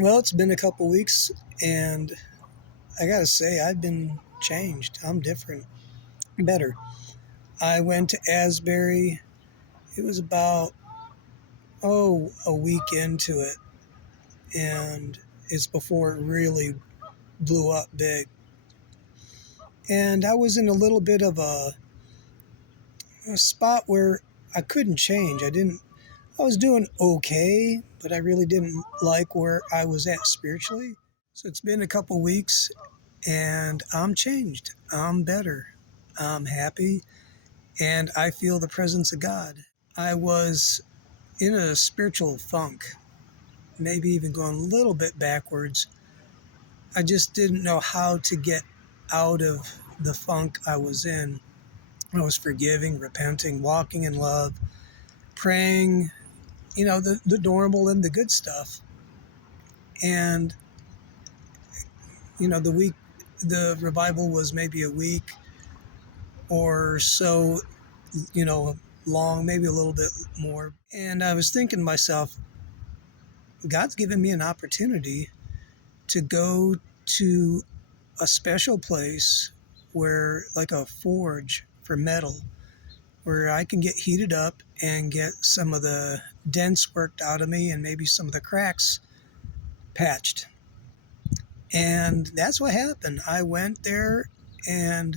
Well, it's been a couple weeks, and I gotta say, I've been changed. I'm different, better. I went to Asbury. It was about, a week into it, and it's before it really blew up big. And I was in a little bit of a spot where I couldn't change. I was doing okay, but I really didn't like where I was at spiritually. So it's been a couple weeks, and I'm changed. I'm better. I'm happy, and I feel the presence of God. I was in a spiritual funk, maybe even going a little bit backwards. I just didn't know how to get out of the funk I was in. I was forgiving, repenting, walking in love, praying, the normal and the good stuff. And, the revival was maybe a week or so, you know, long, maybe a little bit more. And I was thinking to myself, God's given me an opportunity to go to a special place where, like a forge for metal, where I can get heated up and get some of the dents worked out of me and maybe some of the cracks patched. And that's what happened. I went there, and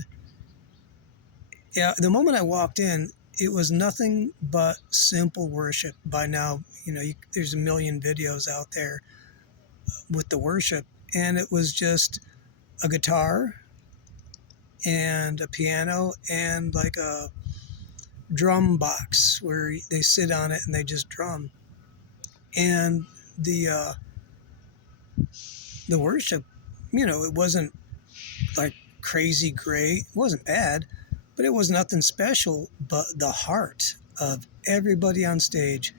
yeah, the moment I walked in, it was nothing but simple worship. By now, there's a million videos out there with the worship, and it was just a guitar and a piano and like a drum box where they sit on it and they just drum. And the worship, it wasn't like crazy great. It wasn't bad, but it was nothing special. But the heart of everybody on stage,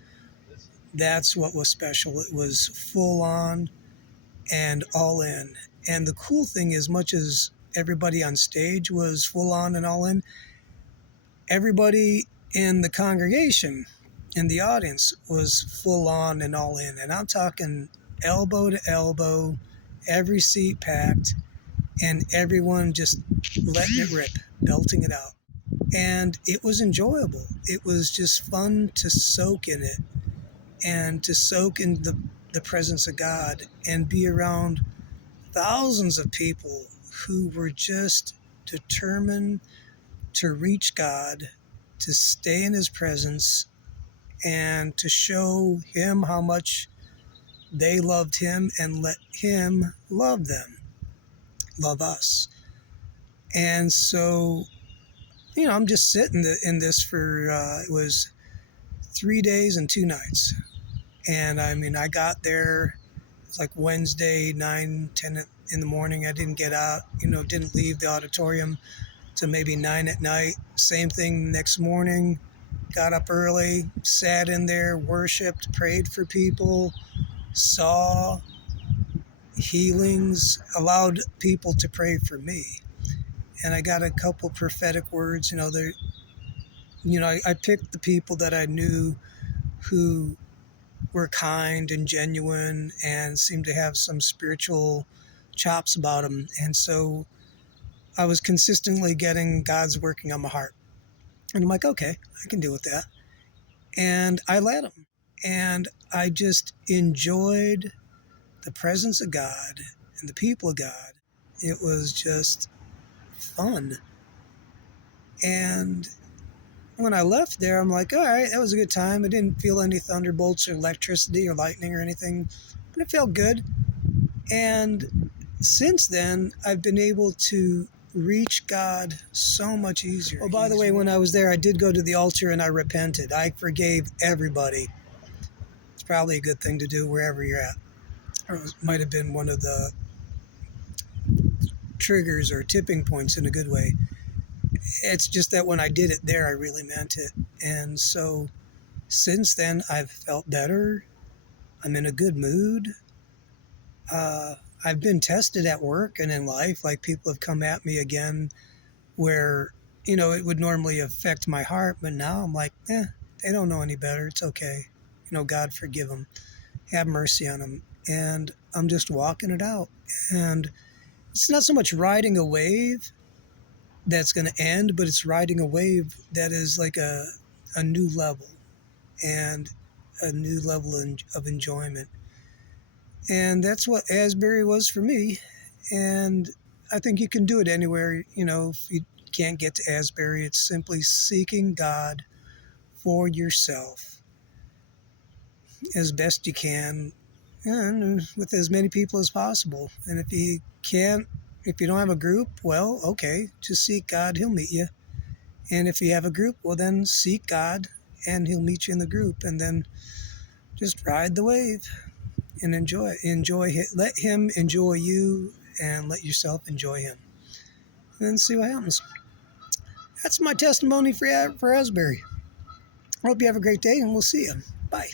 that's what was special. It was full on and all in. And the cool thing is, much as everybody on stage was full on and all in, everybody in the congregation, in the audience, was full on and all in. And I'm talking elbow to elbow, every seat packed, and everyone just letting it rip, belting it out. And it was enjoyable. It was just fun to soak in it and to soak in the presence of God and be around thousands of people who were just determined to reach God, to stay in His presence, and to show Him how much they loved Him and let Him love them, love us. And so, I'm just sitting in this for, it was 3 days and 2 nights. And I got there, it was like Wednesday, 9, 10 in the morning. I didn't get out, didn't leave the auditorium till maybe 9 at night. Same thing next morning. Got up early, sat in there, worshiped, prayed for people, saw healings, allowed people to pray for me. And I got a couple prophetic words. I picked the people that I knew who were kind and genuine and seemed to have some spiritual chops about them. And so I was consistently getting God's working on my heart. And I'm like, okay, I can deal with that. And I let him. And I just enjoyed the presence of God and the people of God. It was just fun. And when I left there, I'm like, all right, that was a good time. I didn't feel any thunderbolts or electricity or lightning or anything, but it felt good. And since then, I've been able to reach God so much easier. Oh, by the way, when I was there, I did go to the altar and I repented. I forgave everybody. It's probably a good thing to do wherever you're at. Or it might have been one of the triggers or tipping points in a good way. It's just that when I did it there, I really meant it. And so since then, I've felt better. I'm in a good mood. I've been tested at work and in life. Like, people have come at me again where, it would normally affect my heart. But now I'm like, they don't know any better. It's okay. God, forgive them. Have mercy on them. and I'm just walking it out. And it's not so much riding a wave that's going to end, but it's riding a wave that is like a new level and a new level of enjoyment. And that's what Asbury was for me. And I think you can do it anywhere. If you can't get to Asbury, it's simply seeking God for yourself as best you can and with as many people as possible. And if you don't have a group, well, okay, just seek God, He'll meet you. And if you have a group, well, then seek God and He'll meet you in the group. And then just ride the wave and enjoy it. Let Him enjoy you and let yourself enjoy Him. And then see what happens. That's my testimony for Asbury. I hope you have a great day and we'll see you. Bye.